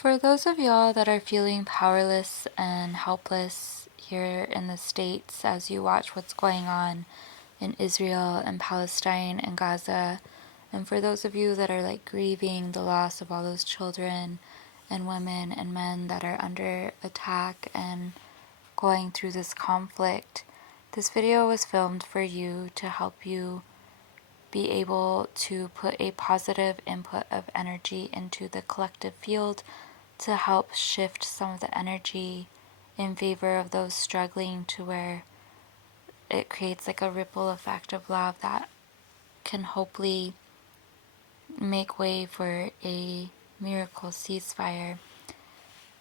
For those of y'all that are feeling powerless and helpless here in the States as you watch what's going on in Israel and Palestine and Gaza, and for those of you that are like grieving the loss of all those children and women and men that are under attack and going through this conflict, this video was filmed for you to help you be able to put a positive input of energy into the collective field to help shift some of the energy in favor of those struggling, to where it creates like a ripple effect of love that can hopefully make way for a miracle ceasefire.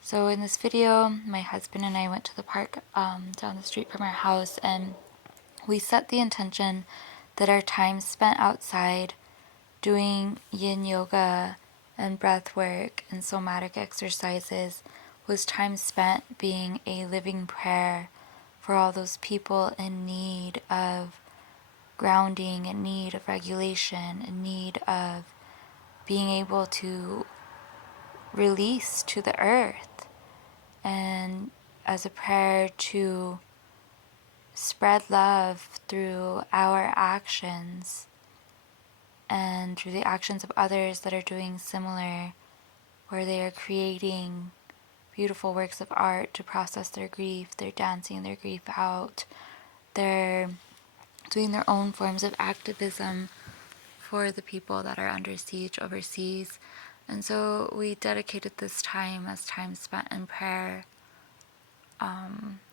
So in this video, my husband and I went to the park down the street from our house, and we set the intention that our time spent outside doing yin yoga and breath work and somatic exercises was time spent being a living prayer for all those people in need of grounding, in need of regulation, in need of being able to release to the earth, and as a prayer to spread love through our actions and through the actions of others that are doing similar, where they are creating beautiful works of art to process their grief, they're dancing their grief out, they're doing their own forms of activism for the people that are under siege overseas. And so we dedicated this time as time spent in prayer,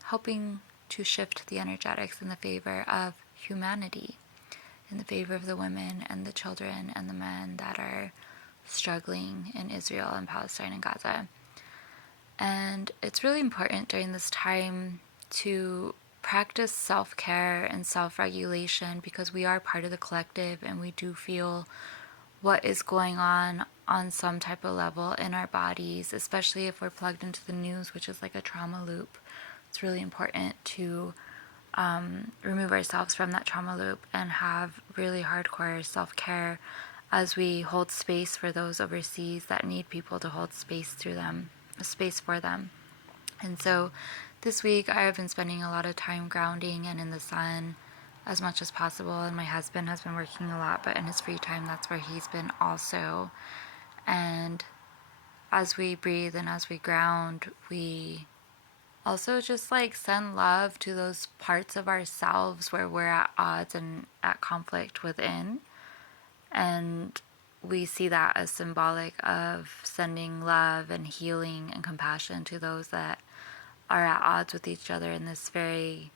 helping to shift the energetics in the favor of humanity, in the favor of the women and the children and the men that are struggling in Israel and Palestine and Gaza. And it's really important during this time to practice self-care and self-regulation, because we are part of the collective and we do feel what is going on some type of level in our bodies, especially if we're plugged into the news, which is like a trauma loop. It's really important to remove ourselves from that trauma loop and have really hardcore self-care as we hold space for those overseas that need people to hold space for them. And so this week I have been spending a lot of time grounding and in the sun as much as possible, and my husband has been working a lot, but in his free time that's where he's been also. And as we breathe and as we ground, we also just like send love to those parts of ourselves where we're at odds and at conflict within. And we see that as symbolic of sending love and healing and compassion to those that are at odds with each other in this very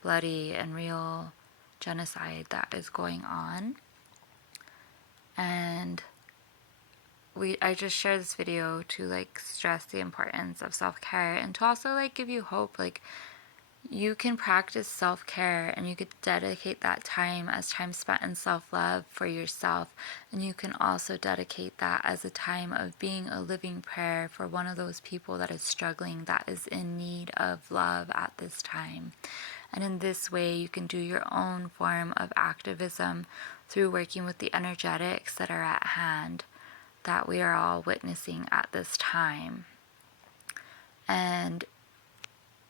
bloody and real genocide that is going on. And I just share this video to like stress the importance of self-care and to also like give you hope. Like, you can practice self-care and you could dedicate that time as time spent in self-love for yourself, and you can also dedicate that as a time of being a living prayer for one of those people that is struggling, that is in need of love at this time. And in this way you can do your own form of activism through working with the energetics that are at hand, that we are all witnessing at this time. And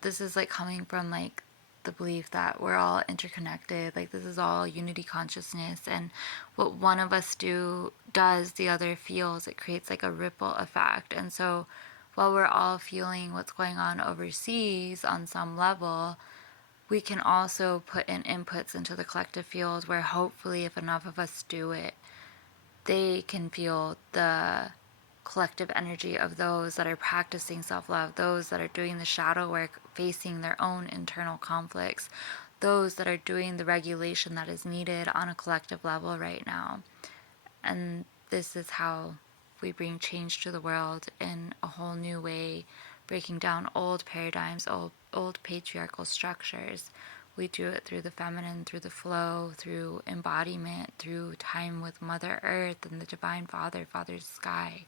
this is like coming from like the belief that we're all interconnected, like this is all unity consciousness, and what one of us does the other feels. It creates like a ripple effect. And so while we're all feeling what's going on overseas on some level, we can also put in inputs into the collective field where hopefully if enough of us do it, they can feel the collective energy of those that are practicing self-love, those that are doing the shadow work, facing their own internal conflicts, those that are doing the regulation that is needed on a collective level right now. And this is how we bring change to the world in a whole new way, breaking down old paradigms, old patriarchal structures. We do it through the feminine, through the flow, through embodiment, through time with Mother Earth and the Divine Father, Father Sky.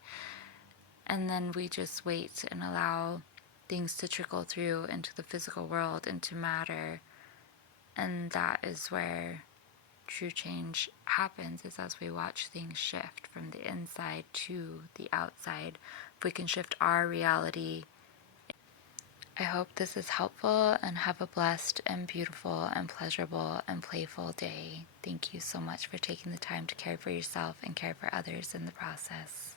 And then we just wait and allow things to trickle through into the physical world, into matter. And that is where true change happens is as we watch things shift from the inside to the outside. If we can shift our reality. I hope this is helpful, and have a blessed and beautiful and pleasurable and playful day. Thank you so much for taking the time to care for yourself and care for others in the process.